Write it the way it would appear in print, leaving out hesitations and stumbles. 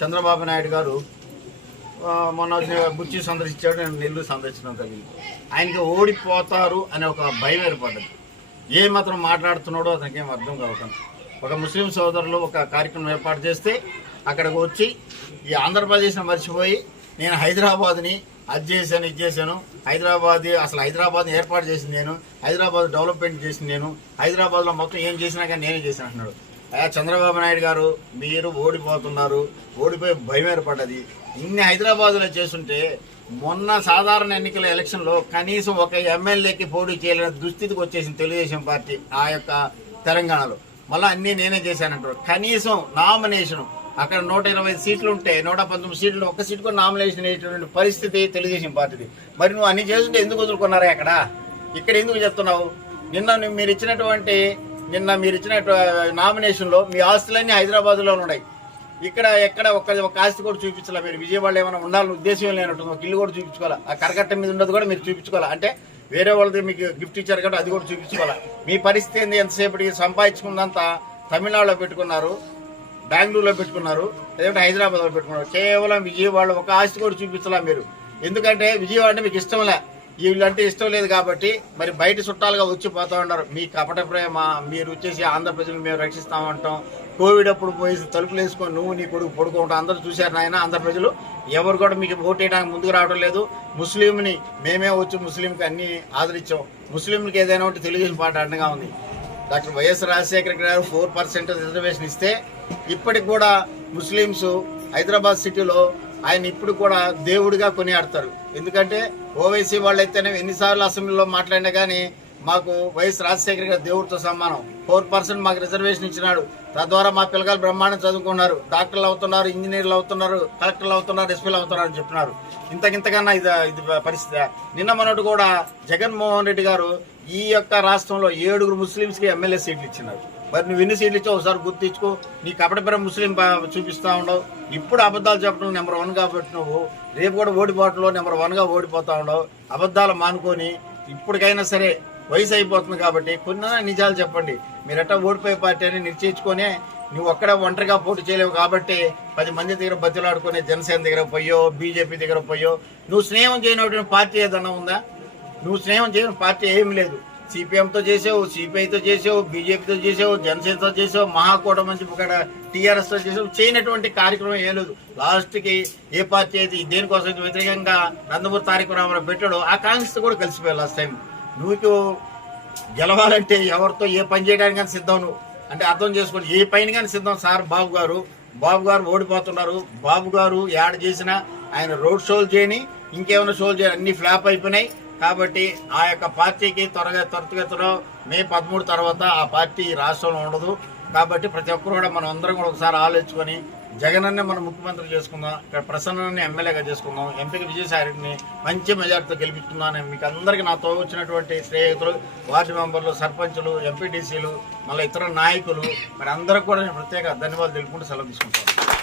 చంద్రబాబు నాయుడు గారు మొన్న బుచ్చి సందర్శించాడు, నేను నెల్లూరు సందర్శించడం జరిగింది. ఆయనకి ఓడిపోతారు అనే ఒక భయం ఏర్పడ్డది. ఏ మాత్రం మాట్లాడుతున్నాడో అతనికి ఏం అర్థం కావటం. ఒక ముస్లిం సోదరులు ఒక కార్యక్రమం ఏర్పాటు చేస్తే అక్కడికి వచ్చి ఈ ఆంధ్రప్రదేశ్ని మర్చిపోయి నేను హైదరాబాద్ని అది చేశాను ఇది చేశాను, హైదరాబాద్ని ఏర్పాటు చేసింది నేను, హైదరాబాద్ డెవలప్మెంట్ చేసింది నేను, హైదరాబాద్లో మొత్తం ఏం చేసినా కానీ నేనే చేశాను అంటున్నాడు. చంద్రబాబు నాయుడు గారు మీరు ఓడిపోతున్నారు, ఓడిపోయి భయం ఏర్పడ్డది. ఇన్ని హైదరాబాద్లో చేస్తుంటే మొన్న సాధారణ ఎన్నికల ఎలక్షన్లో కనీసం ఒక ఎమ్మెల్యేకి పోటీ చేయలేని దుస్థితికి వచ్చేసింది తెలుగుదేశం పార్టీ ఆ యొక్క తెలంగాణలో. మళ్ళీ అన్నీ నేనే చేశానంటారు. కనీసం నామినేషన్ అక్కడ 120 సీట్లు ఉంటే 119 సీట్లు, ఒక్క సీటు కూడా నామినేషన్ వేసేటువంటి పరిస్థితి తెలుగుదేశం పార్టీది. మరి నువ్వు అన్ని చేస్తుంటే ఎందుకు వదులుకున్నారా? ఇక్కడ ఎందుకు చెప్తున్నావు? మీరు ఇచ్చిన నామినేషన్లో మీ ఆస్తులన్నీ హైదరాబాద్లో ఉన్నాయి. ఎక్కడ ఒక ఆస్తి కూడా చూపించాలా? మీరు విజయవాడలో ఏమైనా ఉండాలని ఉద్దేశం లేనట్టు ఒక ఇల్లు కూడా చూపించుకోవాలా? ఆ కరకట్ట మీద ఉన్నది కూడా మీరు చూపించుకోవాలా? అంటే వేరే వాళ్ళది మీకు గిఫ్ట్ ఇచ్చారు కాబట్టి అది కూడా చూపించుకోవాలా? మీ పరిస్థితి ఏంది? ఎంతసేపటికి సంపాదించుకున్నంతా తమిళనాడులో పెట్టుకున్నారు, బెంగళూరులో పెట్టుకున్నారు, లేదంటే హైదరాబాద్లో పెట్టుకున్నారు. కేవలం విజయవాడలో ఒక ఆస్తి కూడా చూపించాలా మీరు? ఎందుకంటే విజయవాడ అంటే మీకు ఇష్టంలే, వీళ్ళంటే ఇష్టం లేదు కాబట్టి మరి బయట చుట్టాలుగా వచ్చిపోతా ఉన్నారు. మీ కపట ప్రేమ, మీరు వచ్చేసి ఆంధ్ర ప్రజలు మేము రక్షిస్తామంటాం. కోవిడ్ అప్పుడు పోయి తలుపులు వేసుకొని నువ్వు నీ కొడుకు పడుకుంటాం. అందరూ చూశారు నాయన, ఆంధ్ర ప్రజలు ఎవరు కూడా మీకు ఓటు వేయడానికి ముందుకు రావడం లేదు. ముస్లింని మేమే వచ్చి ముస్లింకి అన్ని ఆదరించాం. ముస్లింకి ఏదైనా ఉంటే తెలుగుదేశం పార్టీ అండగా ఉంది. డాక్టర్ వైఎస్ రాజశేఖర గారు 4% రిజర్వేషన్ ఇస్తే ఇప్పటికి కూడా ముస్లింస్ హైదరాబాద్ సిటీలో ఆయన ఇప్పుడు కూడా దేవుడిగా కొనియాడతారు. ఎందుకంటే ఓవైసీ వాళ్ళైతేనే ఎన్నిసార్లు అసెంబ్లీలో మాట్లాడినా కానీ మాకు వైఎస్ రాజశేఖర గారు దేవుడితో సమానం. 4% మాకు రిజర్వేషన్ ఇచ్చినాడు. తద్వారా మా పిల్లగాలు బ్రహ్మాండం చదువుకున్నారు, డాక్టర్లు అవుతున్నారు, ఇంజనీర్లు అవుతున్నారు, కలెక్టర్లు అవుతున్నారు, ఎస్పీలు అవుతున్నారు అని చెప్తున్నారు. ఇంతకన్నా ఇది పరిస్థితి. నిన్న మొన్నటి కూడా జగన్మోహన్ రెడ్డి గారు ఈ యొక్క రాష్ట్రంలో 7 ముస్లింస్కి ఎమ్మెల్యే సీట్లు ఇచ్చినారు. మరి నువ్వు ఎన్ని సీట్లు ఇచ్చావు ఒకసారి గుర్తించుకో. నీ కపటపరం ముస్లిం చూపిస్తా ఉండవు. ఇప్పుడు అబద్ధాలు చెప్పడం నెంబర్ 1 కాబట్టి నువ్వు రేపు కూడా ఓడిపోవడంలో నెంబర్ 1గా ఓడిపోతా ఉండవు. అబద్ధాలు మానుకొని ఇప్పటికైనా సరే వయసు అయిపోతుంది కాబట్టి కొన్ని నిజాలు చెప్పండి. మీరెట్టా ఓడిపోయే పార్టీ అని నిశ్చయించుకొని నువ్వు ఒక్కడ ఒంటరిగా పోటీ చేయలేవు కాబట్టి 10 మంది దగ్గర బతిలాడుకునే జనసేన దగ్గర పోయో, బీజేపీ దగ్గర పోయో, నువ్వు స్నేహం చేయనటువంటి పార్టీ ఏదన్నా ఉందా? నువ్వు స్నేహం చేయని పార్టీ ఏం లేదు. సిపిఎంతో చేసావు, సిపిఐతో చేసావు, బీజేపీతో చేసావు, జనసేనతో చేసావు, మహాకూటమి మంచి ఒక టీఆర్ఎస్తో చేసావు. చేయనటువంటి కార్యక్రమం ఏం లేదు. లాస్ట్కి ఏ పార్టీ అయితే దేనికోసం వ్యతిరేకంగా నందమూరి తారక రామారావు పెట్టాడో ఆ కాంగ్రెస్తో కూడా కలిసిపోయావు లాస్ట్ టైం. నువ్వు గెలవాలంటే ఎవరితో ఏ పని చేయడానికి కానీ సిద్ధం. నువ్వు అంటే అర్థం చేసుకోండి, ఏ పైన కానీ సిద్ధం. సార్ బాబు గారు ఓడిపోతున్నారు. బాబు గారు యాడ్ చేసినా ఆయన రోడ్ షోలు చేయని, ఇంకేమైనా షోలు చేయని, అన్ని ఫ్లాప్ అయిపోయినాయి. కాబట్టి ఆ యొక్క పార్టీకి త్వరగతిలో మే 13 తర్వాత ఆ పార్టీ రాష్ట్రంలో ఉండదు. కాబట్టి ప్రతి ఒక్కరు కూడా మనం అందరం కూడా ఒకసారి ఆలోచించుకొని జగనన్నే మనం ముఖ్యమంత్రి చేసుకుందాం, ఇక్కడ ప్రసన్నని ఎమ్మెల్యేగా చేసుకుందాం, ఎంపీకి విజయసాయిరెడ్డిని మంచి మెజార్టీతో గెలిపిస్తున్నాను. మీకు అందరికీ నాతో వచ్చినటువంటి స్నేహితులు, వార్డు మెంబర్లు, సర్పంచులు, ఎంపీటీసీలు, మళ్ళీ ఇతర నాయకులు మరి అందరికి కూడా నేను ప్రత్యేక ధన్యవాదాలు తెలుపుకుంటూ సెలవు తీసుకుంటాను.